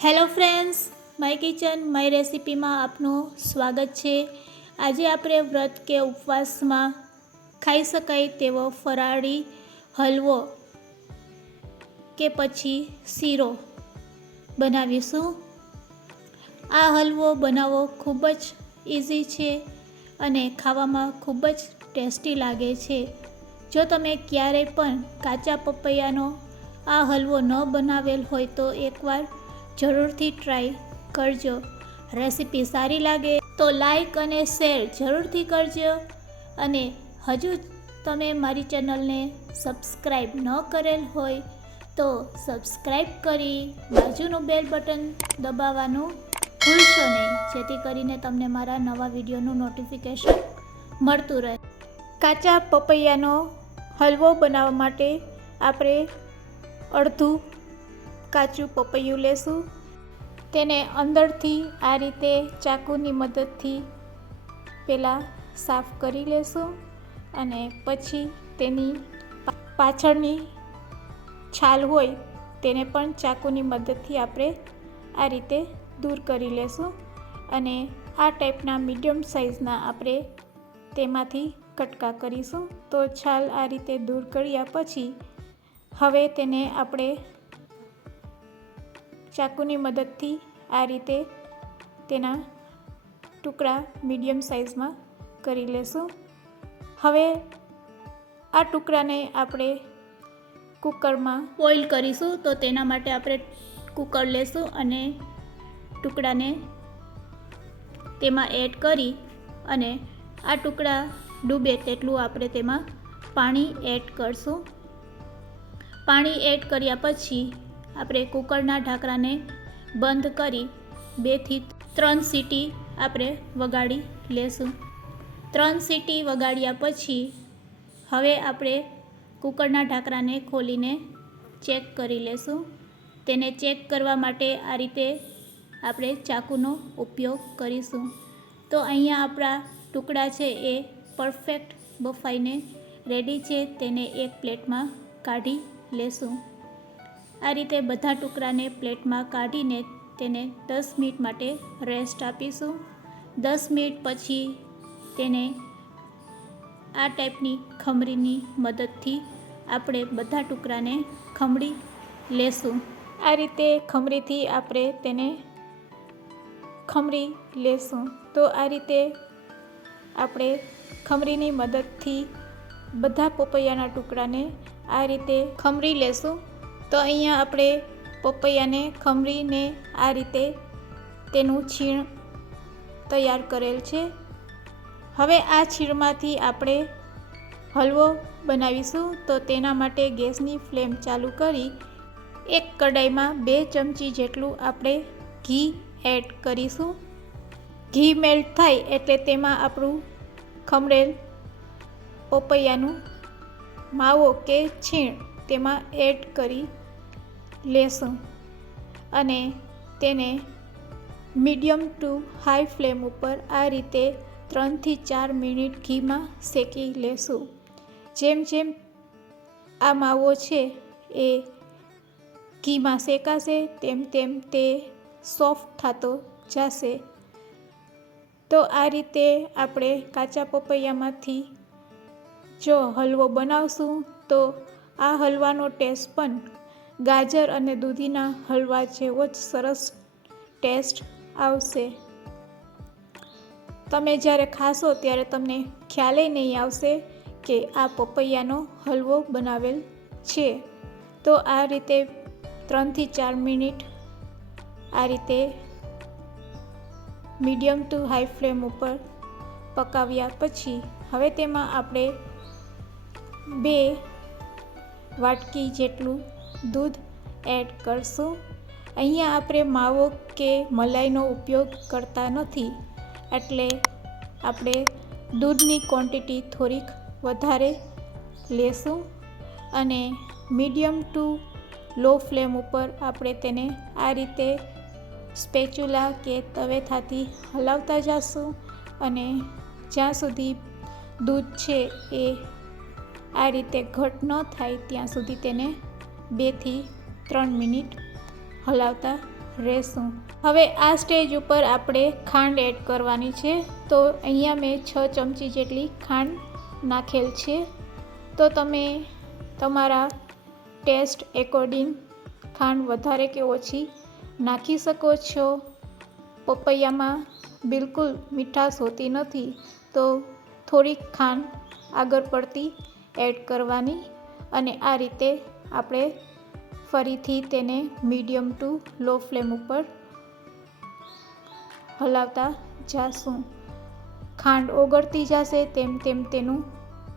Hello friends, my kitchen my રેસિપીમાં આપનું સ્વાગત છે। આજે આપણે વ્રત કે ઉપવાસમાં ખાઈ શકાય તેવો ફરાળી હલવો કે પછી શીરો બનાવીશું। આ હલવો બનાવવો ખૂબ જ ઇઝી છે અને ખાવામાં ખૂબ જ ટેસ્ટી લાગે છે। જો તમે ક્યારેય પણ કાચા પપૈયાનો આ હલવો ન બનાવેલ હોય તો એકવાર જરૂરથી ટ્રાય કરજો। રેસિપી સારી લાગે તો લાઈક અને શેર જરૂરથી કરજો અને હજુ તમે મારી ચેનલને સબસ્ક્રાઈબ ન કરેલ હોય તો સબસ્ક્રાઈબ કરી બાજુનું બેલ બટન દબાવવાનું ભૂલશો નહીં, જેથી કરીને તમને મારા નવા વિડીયોનું નોટિફિકેશન મળતું રહે। કાચા પપૈયાનો હલવો બનાવવા માટે આપણે અડધું કાચું પપૈયું લેશું। તેને અંદરથી આ રીતે ચાકુની મદદથી પહેલાં સાફ કરી લેશું અને પછી તેની પાછળની છાલ હોય તેને પણ ચાકુની મદદથી આપણે આ રીતે દૂર કરી લેશું અને આ ટાઈપના મીડિયમ સાઇઝના આપણે તેમાંથી કટકા કરીશું। તો છાલ આ રીતે દૂર કર્યા પછી હવે તેને આપણે ચાકુની મદદથી આ રીતે તેના ટુકડા મીડિયમ સાઇઝમાં કરી લેશું। હવે આ ટુકડાને આપણે કુકરમાં બોઇલ કરીશું, તો તેના માટે આપણે કુકર લેશું અને ટુકડાને તેમાં એડ કરી અને આ ટુકડા ડૂબે તેટલું આપણે તેમાં પાણી એડ કરશું। પાણી એડ કર્યા પછી આપણે કુકરના ઢાંકણાને બંધ કરી 2 થી 3 સીટી આપણે વગાડી લેશું। 3 સીટી વગાડ્યા પછી હવે આપણે કુકરના ઢાંકણાને ખોલીને ચેક કરી લેશું। તેને ચેક કરવા માટે આ રીતે આપણે ચાકુનો ઉપયોગ કરીશું। તો અહીંયા આપણા ટુકડા છે એ પરફેક્ટ બફાઈને રેડી છે, તેને એક પ્લેટમાં કાઢી લેશું। આ રીતે બધા ટુકડાને પ્લેટમાં કાઢીને તેને 10 મિનિટ માટે રેસ્ટ આપીશું। 10 મિનિટ પછી તેને આ ટાઈપની ખમરીની મદદથી આપણે બધા ટુકડાને ખમરી લેશું। આ રીતે ખમરીથી આપણે તેને ખમરી લેશું। તો આ રીતે આપણે ખમરીની મદદથી બધા પપૈયાના ટુકડાને આ રીતે ખમરી લેશું। તો અહીંયા આપણે પપૈયાને ખમરીને આ રીતે તેનું છીણ તૈયાર કરેલ છે। હવે આ છીણમાંથી આપણે હલવો બનાવીશું। તો તેના માટે ગેસની ફ્લેમ ચાલુ કરી એક કડાઈમાં 2 ચમચી જેટલું આપણે ઘી એડ કરીશું। ઘી મેલ્ટ થાય એટલે તેમાં આપણું ખમરેલ પપૈયાનું માવો કે છીણ તેમાં એડ કરી લેશું અને તેને મીડિયમ ટુ હાઈ ફ્લેમ ઉપર આ રીતે 3 થી 4 મિનિટ ઘીમાં શેકી લેશું। જેમ જેમ આ માવો છે એ ઘીમાં શેકાશે તેમ તેમ તે સોફ્ટ થતો જશે। તો આ રીતે આપણે કાચા પપૈયામાંથી જો હલવો બનાવશું તો આ હલવાનો ટેસ્ટ પણ ગાજર અને દૂધીના હલવા જેવો જ સરસ ટેસ્ટ આવશે। તમે જ્યારે ખાશો ત્યારે તમને ખ્યાલે નહીં આવશે કે આ પપૈયાનો હલવો બનાવેલ છે। તો આ રીતે 3 થી 4 મિનિટ આ રીતે મીડિયમ ટુ હાઈ ફ્લેમ ઉપર પકાવ્યા પછી હવે તેમાં આપણે 2 વાટકી જેટલું દૂધ એડ કરશું। અહીંયા આપણે માવો કે મલાઈનો ઉપયોગ કરતા નથી, એટલે આપણે દૂધની ક્વોન્ટિટી થોડીક વધારે લેશું અને મીડિયમ ટુ લો ફ્લેમ ઉપર આપણે તેને આ રીતે સ્પેચ્યુલા કે તવેથાથી હલાવતા જશું અને જ્યાં સુધી દૂધ છે એ આ રીતે ઘટ ન થાય ત્યાં સુધી તેને 2 થી 3 મિનિટ હલાવતા રહેશું. હવે આ સ્ટેજ ઉપર આપણે ખાંડ એડ કરવાની છે. તો અહીંયા મેં 6 ચમચી જેટલી ખાંડ નાખેલ છે. તો તમે તમારા ટેસ્ટ એકોર્ડિંગ ખાંડ વધારે કે ઓછી નાખી શકો છો. પપૈયામાં બિલકુલ મીઠાશ હોતી નથી, તો થોડીક ખાંડ આગળ પડતી એડ કરવાની અને આ રીતે આપણે ફરીથી તેને મીડિયમ ટુ લો ફ્લેમ ઉપર હલાવતા જાશું. ખાંડ ઓગળતી જશે તેમ તેમ તેનું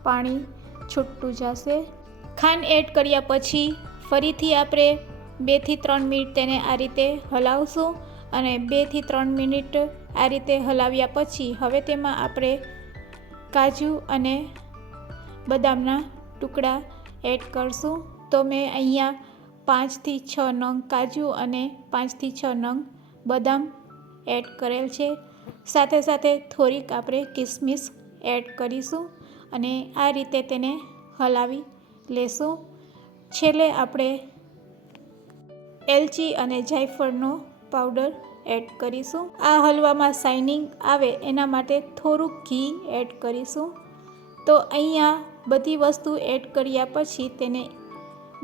પાણી છૂટતું જશે. ખાંડ એડ કર્યા પછી ફરીથી આપણે 2 થી 3 મિનિટ તેને આ રીતે હલાવશું અને 2 થી 3 મિનિટ આ રીતે હલાવ્યા પછી હવે તેમાં આપણે કાજુ અને બદામના ટુકડા એડ કરશું. તો મેં અહીંયા 5 થી 6 નંગ કાજુ અને 5 થી 6 નંગ બદામ એડ કરેલ છે. સાથે સાથે થોડીક આપણે કિસમિસ એડ કરીશું અને આ રીતે તેને હલાવી લેશું. છેલ્લે આપણે એલચી અને જાયફળનો પાવડર એડ કરીશું. આ હલવામાં શાઇનિંગ આવે એના માટે થોડુંક ઘી એડ કરીશું. તો અહીંયા બધી વસ્તુ એડ કર્યા પછી તેને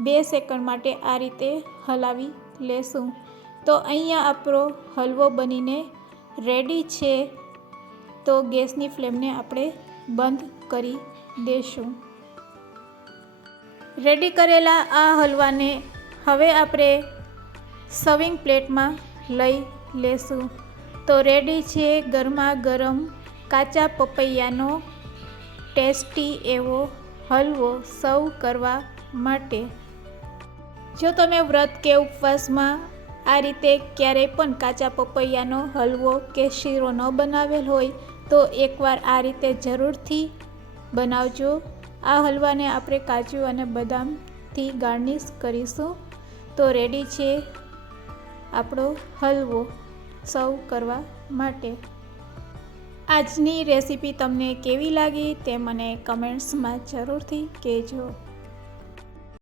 2 સેકન્ડ માટે આ રીતે હલાવી લેશું. તો અહીંયા આપણો હલવો બનીને રેડી છે. તો ગેસની ફ્લેમને આપણે બંધ કરી દઈશું. રેડી કરેલા આ હલવાને હવે આપણે સર્વિંગ પ્લેટમાં લઈ લેશું. તો રેડી છે ગરમા ગરમ કાચા પપૈયાનો ટેસ્ટી એવો હલવો સર્વ કરવા માટે. જો તમે વ્રત કે ઉપવાસમાં આ રીતે ક્યારેય પણ કાચા પપૈયાનો હલવો કે શીરો ન બનાવેલ હોય તો એકવાર આ રીતે જરૂરથી બનાવજો. આ હલવાને આપણે કાજુ અને બદામથી ગાર્નિશ કરીશું. તો રેડી છે આપણો હલવો સર્વ કરવા માટે. આજની રેસીપી તમને કેવી લાગી તે મને કમેન્ટ્સમાં જરૂરથી કહેજો.